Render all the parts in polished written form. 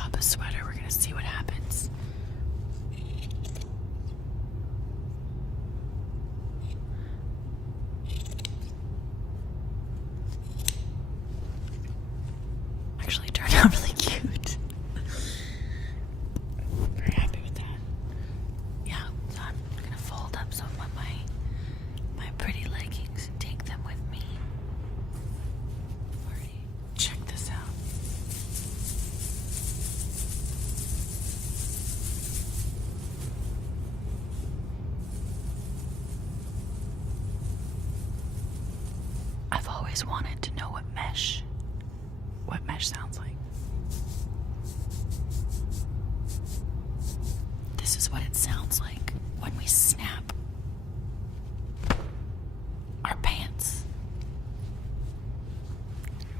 top a sweater. We're gonna see what happens. Actually turned out really cute. Very happy with that. Yeah, so I'm gonna fold up some of my pretty leggings and take them with me. Alrighty, check this out. I've always wanted to know what mesh sounds like. This is what it sounds like when we snap our pants.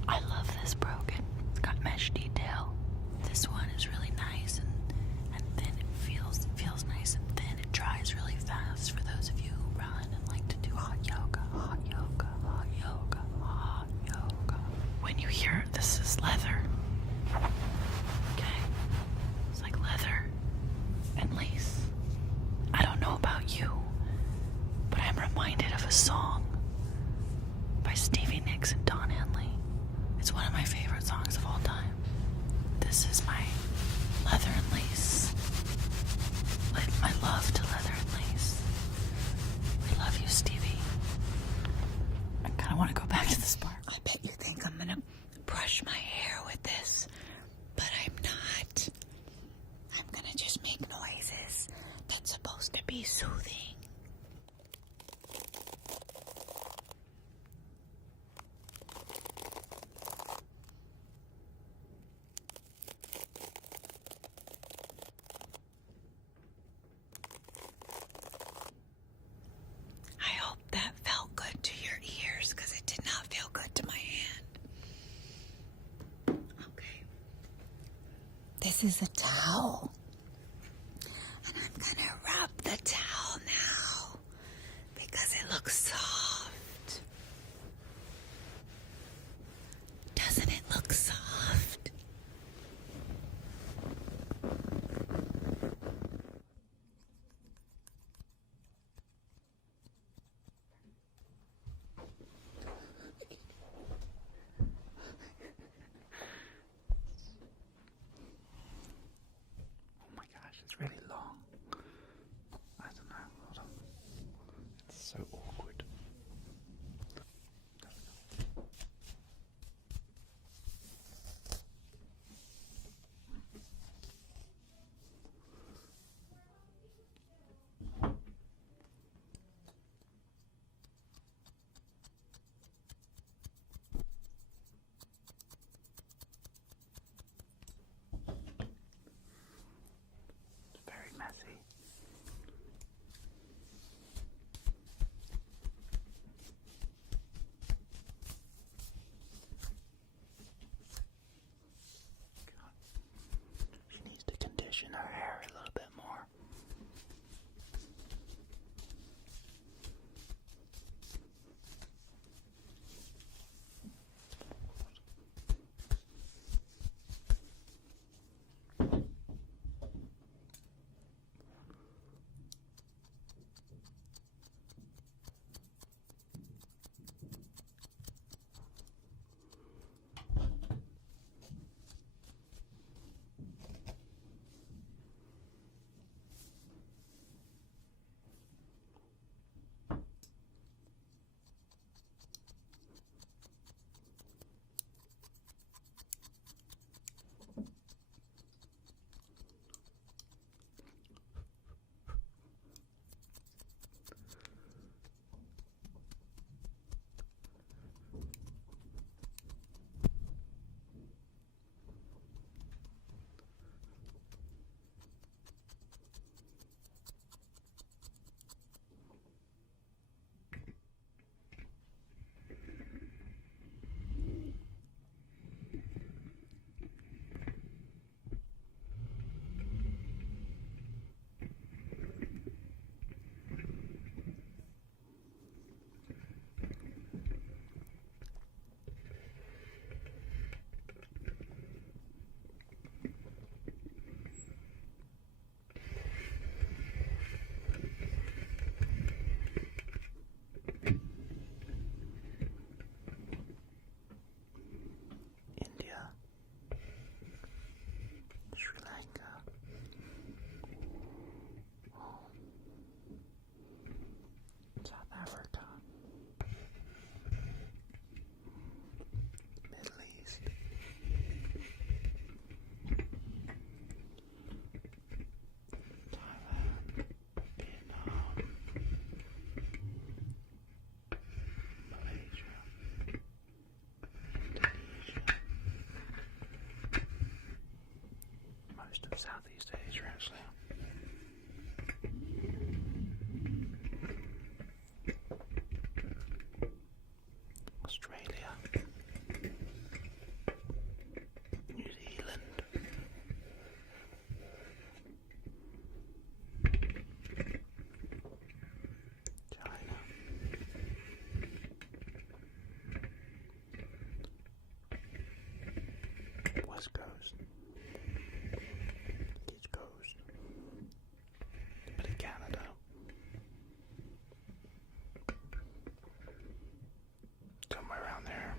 I love this broken. It's got mesh detail. This one is really nice and thin. It feels nice and thin. It dries really fast for those of you who run and like to do hot yoga, hot yoga, hot yoga, hot yoga. When you hear this is leather, okay? It's like leather and lace. I don't know about you, but I'm reminded of a song by Stevie Nicks and Don Henley. It's one of my favorite songs of all time. This is my leather and lace. My love to leather and lace. We love you, Stevie. I kind of want to go back to the spark. I bet you think I'm gonna brush my hair with this, but I'm not. I'm gonna just make noises that's supposed to be soothing. I hope that felt good to your ears, because it did not feel good to my hand. Okay. This is a towel. And I'm gonna rub the towel now because it looks soft. Doesn't it look soft? Oh my gosh, it's really long. I don't know, hold on. It's so awkward. It's very messy. God. She needs to condition her hair a little bit more. most of Southeast Asia, actually. Australia, New Zealand, China, West Coast, East Coast, a bit of Canada, somewhere around there.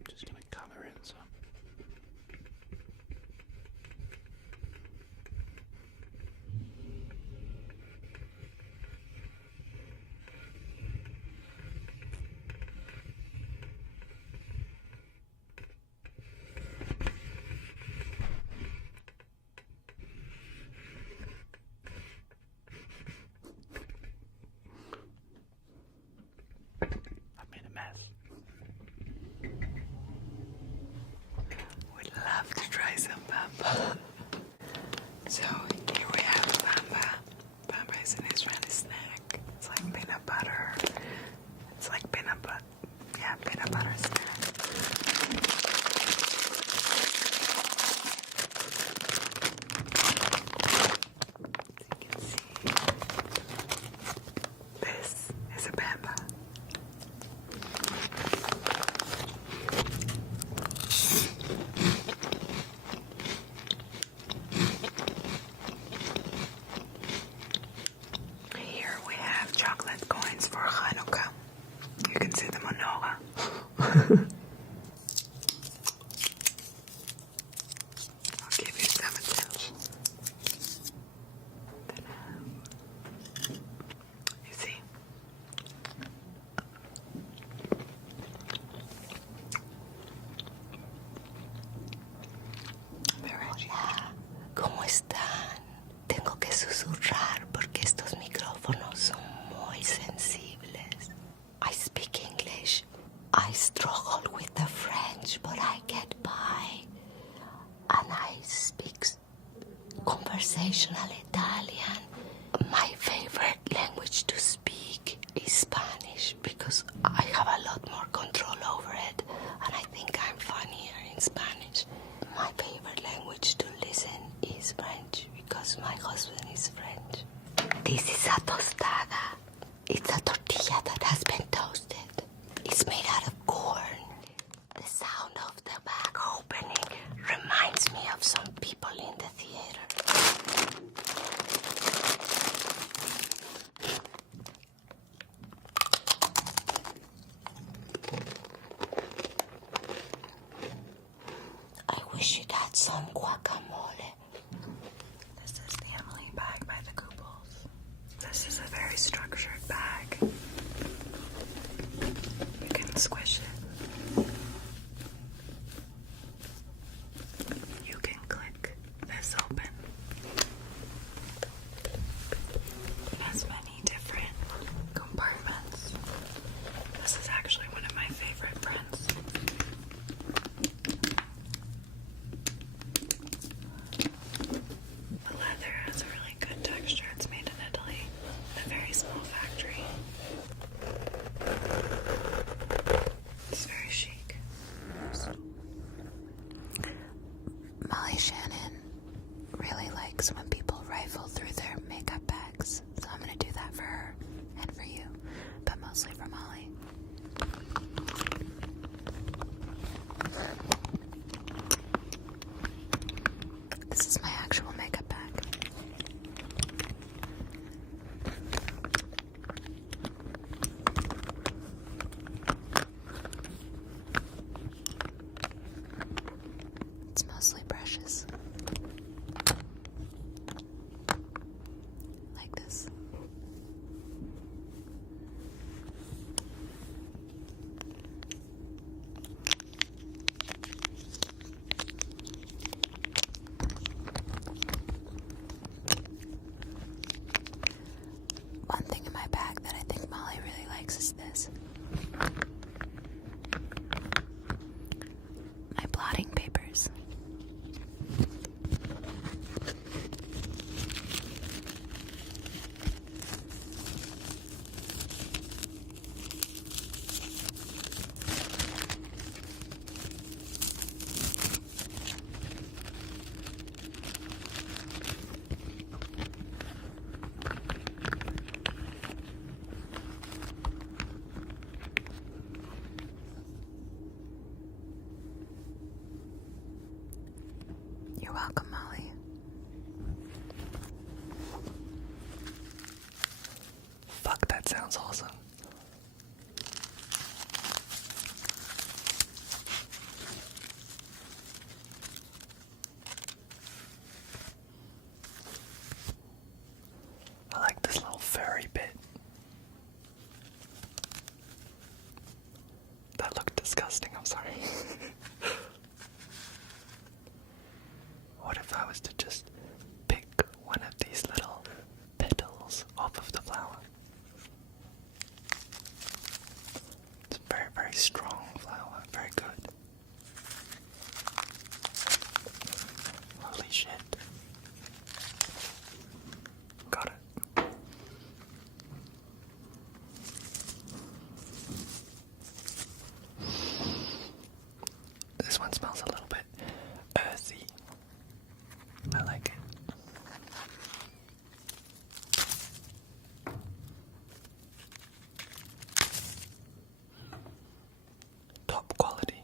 I'm just going to color in some. I've made a mess. Would love to try some bamba. So here we have bamba. Bamba is an Israeli snack. It's like peanut butter. It's like peanut butter. Yeah, peanut butter snack. As you can see, this is a bamba. Here we have chocolate coins for Hanukkah. You can see the menorah. I'll give you some attention. You see? Hola, ¿cómo están? Tengo que susurrar porque estos micrófonos son muy sensibles. I speak English. I struggle with the French, but I get by. And I speak conversational Italian. My favorite language to speak is Spanish because I have a lot more control over it, and I think I'm funnier in Spanish. My favorite language to listen is French because my husband is French. This is a tostada. It's a tortilla that has been toasted. It's made out of corn. The sound of the bag opening reminds me of some people in the theater. I wish it had some guacamole. This is the Emily bag by the Googles. This is a very structured bag. You can squish it. You can click this open. It has many different compartments. This is actually one of my favorite prints. The leather has a really good texture. It's made in Italy, in a very small factory. It's very chic. Molly Shannon really likes when people rifle through their makeup bags, so I'm going to do that for her and for you, but mostly for Molly. This is my actual makeup bag. my bag that I think Molly really likes is this. My blotting papers. You're welcome, Molly. Fuck, that sounds awesome. I like this little furry bit. That looked disgusting, I'm sorry. What if I was to just pick one of these little petals off of the flower? It's a very, very strong flower. Very good. Holy shit. Got it. This one smells a little bit earthy. I like it. Top quality.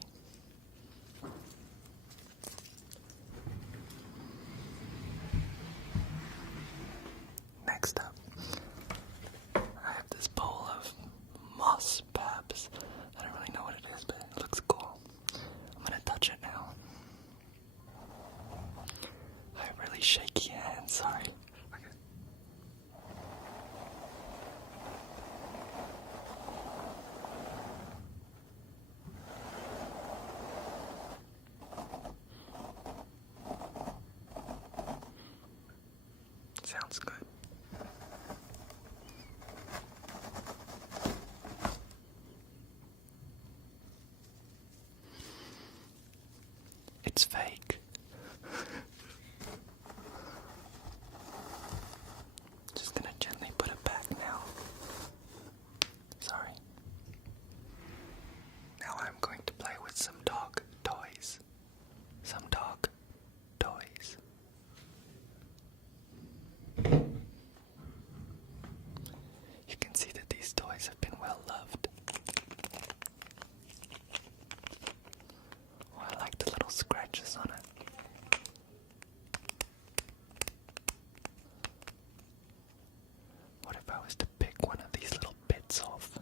Next up, I have this bowl of moss paps. I don't really know what it is, but it looks cool. I'm gonna touch it now. I have really shaky hands, sorry. Okay. Sounds good. It's fake. Just gonna gently put it back now. Sorry. Now I'm going to play with some dog toys. Some dog toys. You can see that these toys have been well loved. Oh, I like the little scratches on it. What if I was to pick one of these little bits off?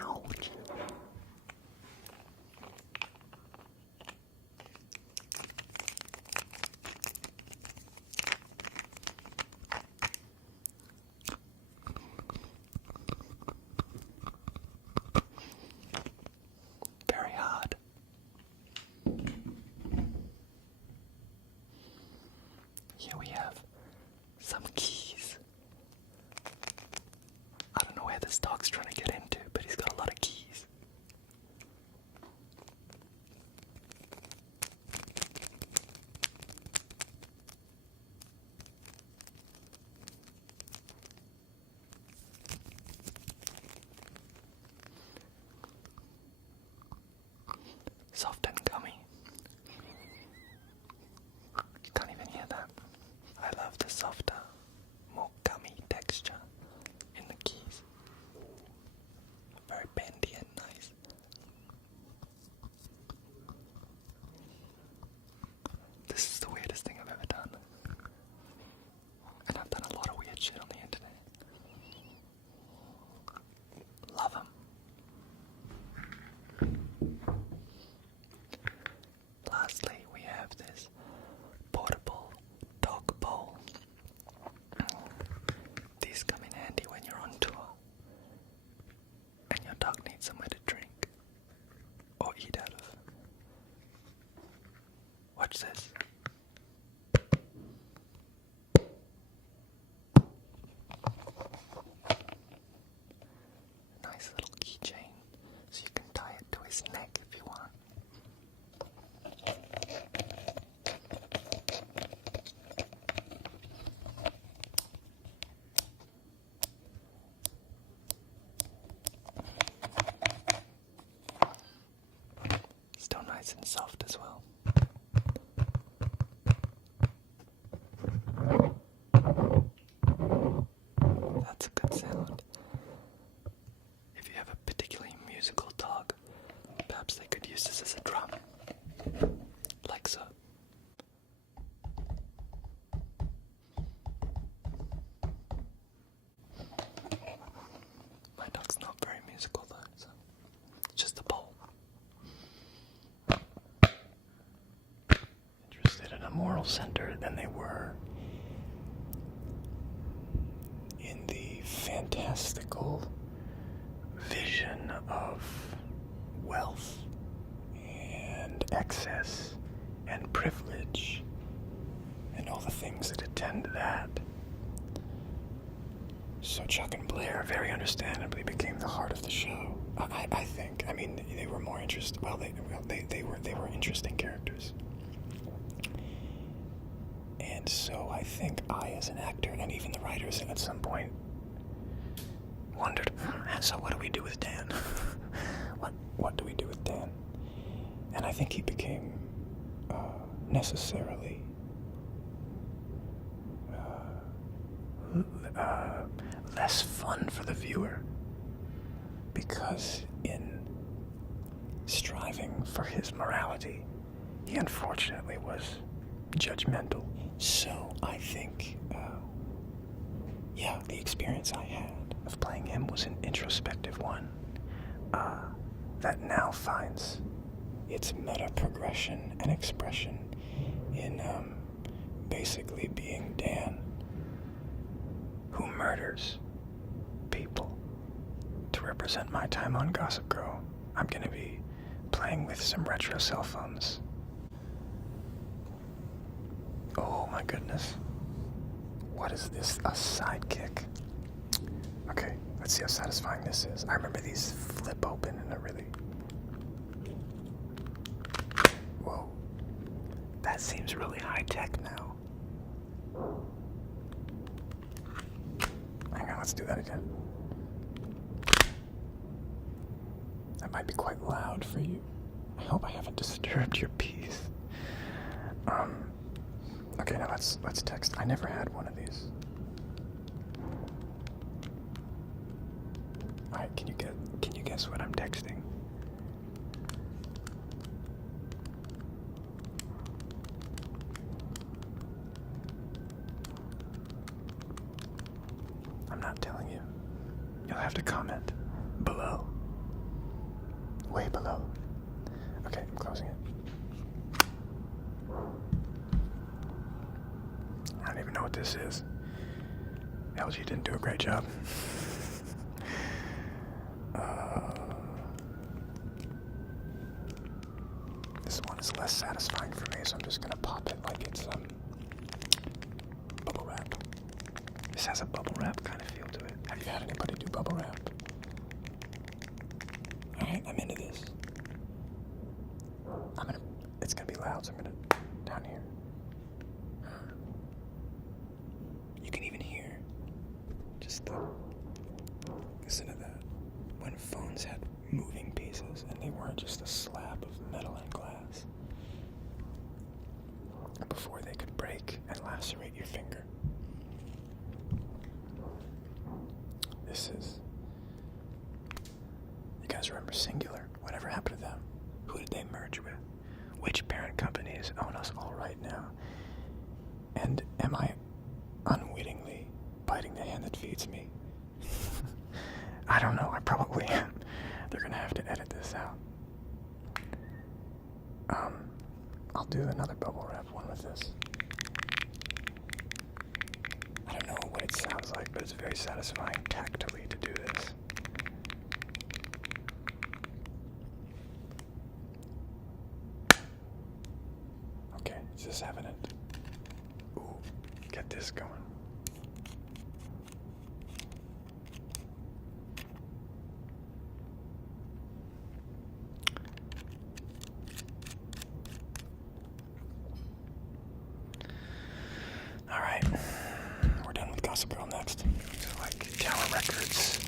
Ouch. Very hard. Here we have some keys. I don't know where this dog's trying to get into, but he's got a lot of keys. Soft and gummy. You can't even hear that. I love the softer, more gummy texture in the keys. Very bendy and nice. This is the weirdest thing I've ever done. And I've done a lot of weird shit on the internet. Love them. Lastly, we have this portable dog bowl. These come in handy when you're on tour and your dog needs somewhere to drink or eat out of. Watch this. nice and soft as well. That's a good sound. If you have a particularly musical dog, perhaps they could use this as a drum. Like so. My dog's not very musical though, so it's just a bowl. Interested in a moral center than they were in the fantastical vision of wealth and excess and privilege and all the things that attend that. So Chuck and Blair very understandably became the heart of the show. I think. I mean, they were more interesting. Well, they were interesting characters. And so I think I, as an actor, and even the writers at some point, wondered, so what do we do with Dan? What do we do with Dan? And I think he became necessarily less fun for the viewer, because in striving for his morality, he unfortunately was judgmental. So I think, the experience I had of playing him was an introspective one that now finds its meta progression and expression in basically being Dan, who murders people. To represent my time on Gossip Girl, I'm going to be playing with some retro cell phones. Oh my goodness. What is this? A sidekick? Okay, let's see how satisfying this is. I remember these flip open in a really... Whoa. That seems really high-tech now. Hang on, let's do that again. That might be quite loud for you. I hope I haven't disturbed your peace. Okay, now let's text. I never had one of these. Alright, can you guess what I'm texting? I'm not telling you. You'll have to comment below. Way below. Okay, I'm closing it. I don't even know what this is. LG didn't do a great job. This one is less satisfying for me, so I'm just gonna pop it like it's bubble wrap. This has a bubble wrap kind of feel to it. Have you had anybody do bubble wrap? Alright, I'm into this. It's gonna be loud, so I'm gonna, down here. You can even hear just listen to that. When phones had moving pieces and they weren't just a slab of metal and glass. Before they could break and lacerate your finger. This is... You guys remember Singular? Whatever happened to them? Who did they merge with? Which parent companies own us all right now? And am I unwittingly biting the hand that feeds me? I don't know, I probably am. They're gonna have to edit this out. I'll do another bubble wrap one with this. I don't know what it sounds like, but it's very satisfying tactily to do this. Okay, is this having it? Ooh, get this going. Alright, we're done with Gossip Girl next. So like Tower Records,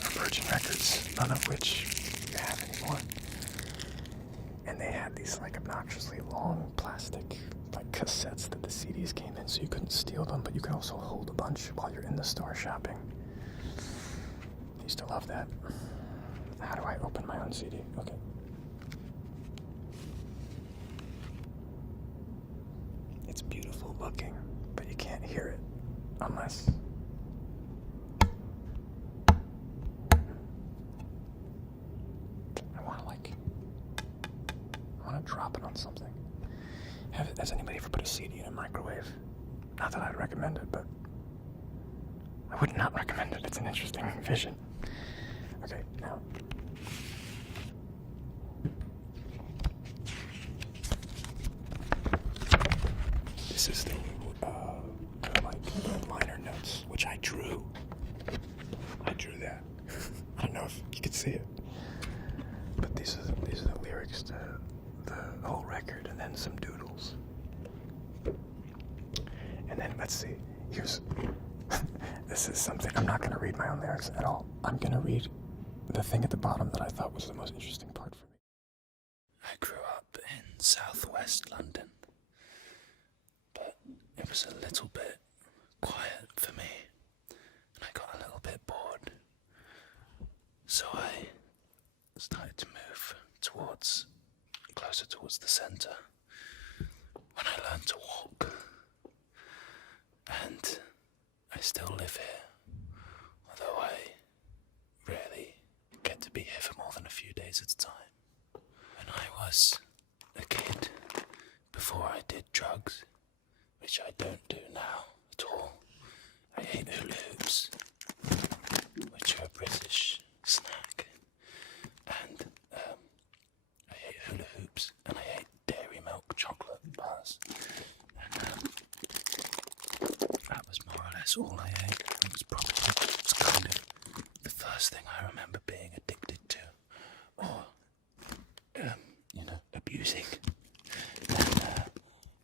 or Virgin Records, none of which you have anymore. And they had these like obnoxiously long plastic like cassettes that the CDs came in, so you couldn't steal them, but you could also hold a bunch while you're in the store shopping. I used to love that. How do I open my own CD? Okay. It's beautiful looking, but you can't hear it unless... I want to drop it on something. Has anybody ever put a CD in a microwave? Not that I'd recommend it, but I would not recommend it. It's an interesting vision. Okay, now. This is the liner notes, which I drew. I drew that. I don't know if you can see it, but these are the lyrics to the whole record, and then some doodles. And then let's see. Here's this is something. I'm not going to read my own lyrics at all. I'm going to read the thing at the bottom that I thought was the most interesting part for me. I grew up in southwest London, but it was a little bit quiet for me, and I got a little bit bored. So I started to move closer towards the centre when I learned to walk. And I still live here, although I rarely get to be here for more than a few days at a time. When I was a kid, before I did drugs, which I don't do now at all, I ate hula hoops, which are a British snack, and I ate hula hoops, and I ate dairy milk chocolate bars, and that was more or less all I ate. It was kind of the first thing I remember being addicted to, or abusing. And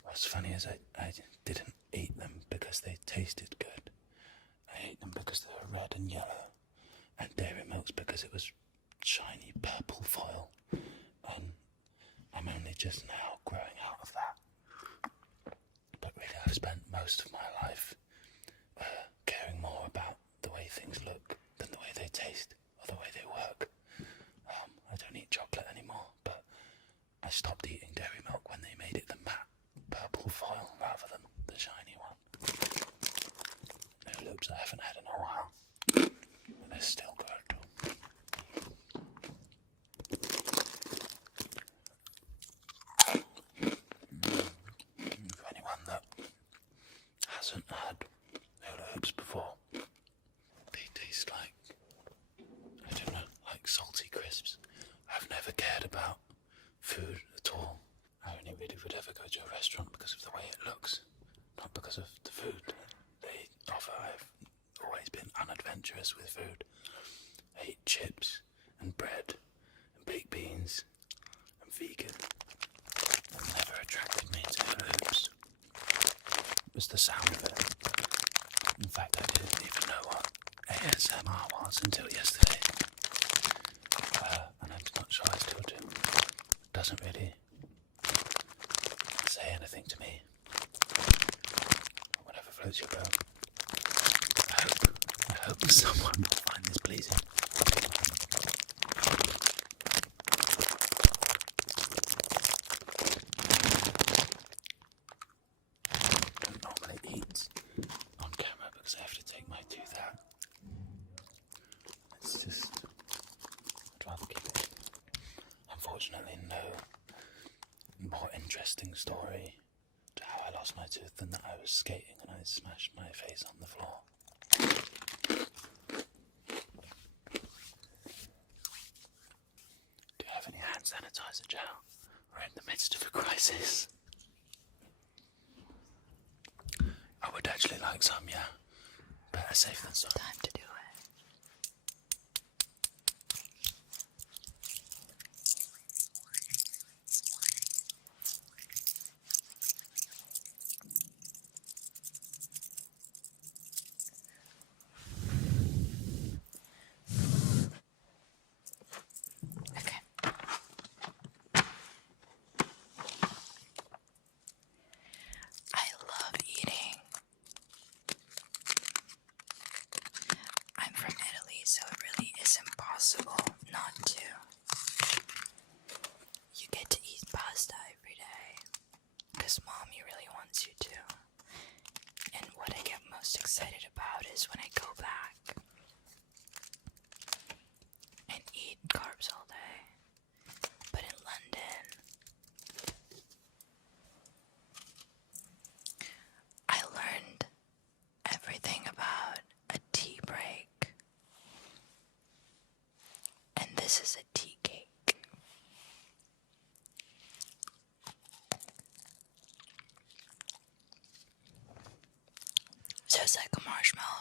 what's funny is I didn't eat them because they tasted good. I ate them because they were red and yellow, and dairy milks because it was shiny purple foil, and I'm only just now growing out of that. But really, I've spent most of my life caring more about the way things look than the way they taste or the way they work. I don't eat chocolate anymore, but I stopped eating dairy milk when they made it the matte purple foil rather than the shiny one. No loops I haven't had in a while, but they're still good. For anyone that hasn't had hula hoops before, they taste like, I don't know, like salty crisps. I've never cared about food at all. I only really would ever go to a restaurant because of the way it looks, not because of the food they offer. I've always been unadventurous with food. I eat chips and bread and baked beans and vegan. That never attracted me to hula hoops. It was the sound of it. In fact, I didn't even know what ASMR was until yesterday. And I'm not sure I still do. It doesn't really say anything to me. Whatever floats your boat. I hope someone will find this pleasing. I don't normally eat on camera because I have to take my tooth out. It's just, I'd rather keep it. Unfortunately, no more interesting story to how I lost my tooth than that I was skating and I smashed my face on the floor. Do you have any hand sanitizer, Joe? We're in the midst of a crisis. I would actually like some, yeah. Better safe than sorry. Time to do it. Okay. about is when I go back and eat carbs all day. But in London, I learned everything about a tea break. And this is a tea cake. So it's like a marshmallow